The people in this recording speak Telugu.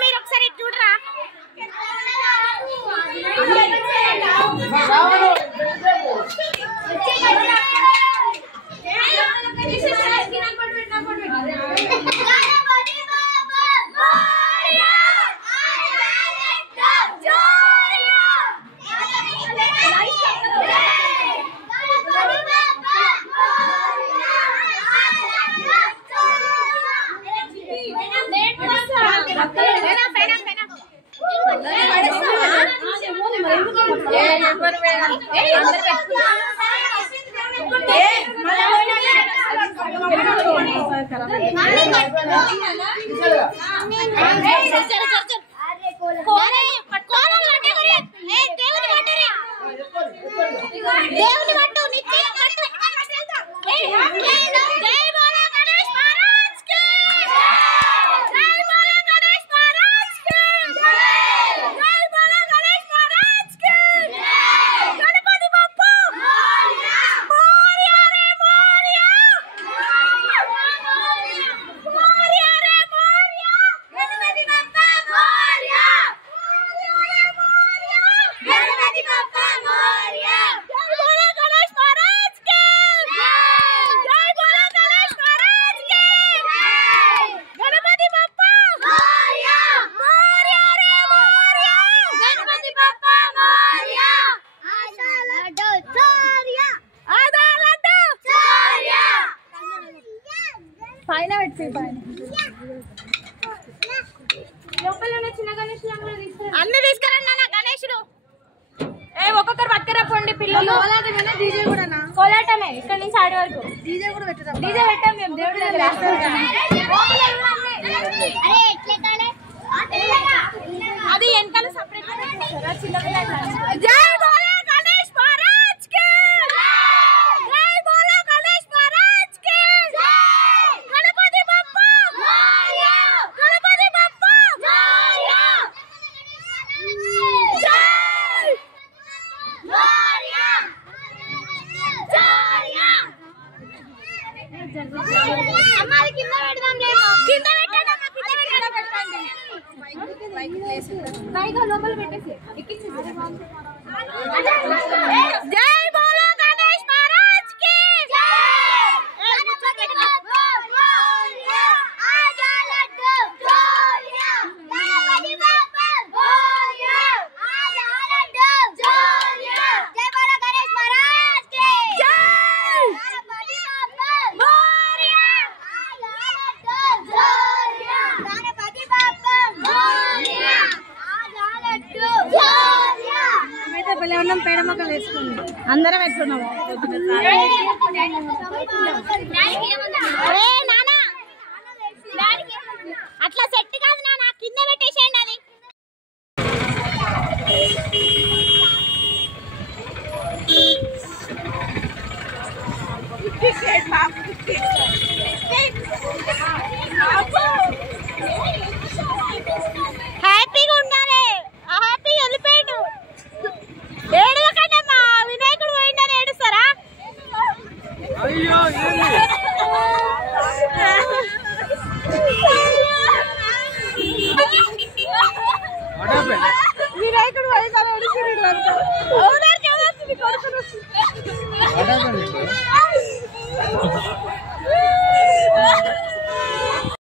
మీరు ఒకసారి చూడరా అన్ని తీసుకురండి అన్న గణేశుడు. ఒక్కొక్కరు పట్టుకురాపోండి పిల్లలు. కోలాటమే ఇక్కడ నుంచి ఆడి వరకు. డీజే పెట్టాం మేము దేవుడి దగ్గర. అది వెనకాల సపరేట్ చిన్న లోపల పెట్టేసి జై బోలో గణేష్ మహారాజ్ కి పేడమక్కలు వేసుకుంది అందరం ఎట్లున్నాము. అట్లా సెట్ కాదు నాన్న, కింద పెట్టేసేయండి అది. హ్యాపీగా ఉండాలి. హ్యాపీగా వెళ్ళిపోయాడు. ఏడవకండమ్మా, వినాయకుడు పోయిందని ఏడుస్తారా? వినాయకుడు పోయిందని ఏడుస్తున్నాడు.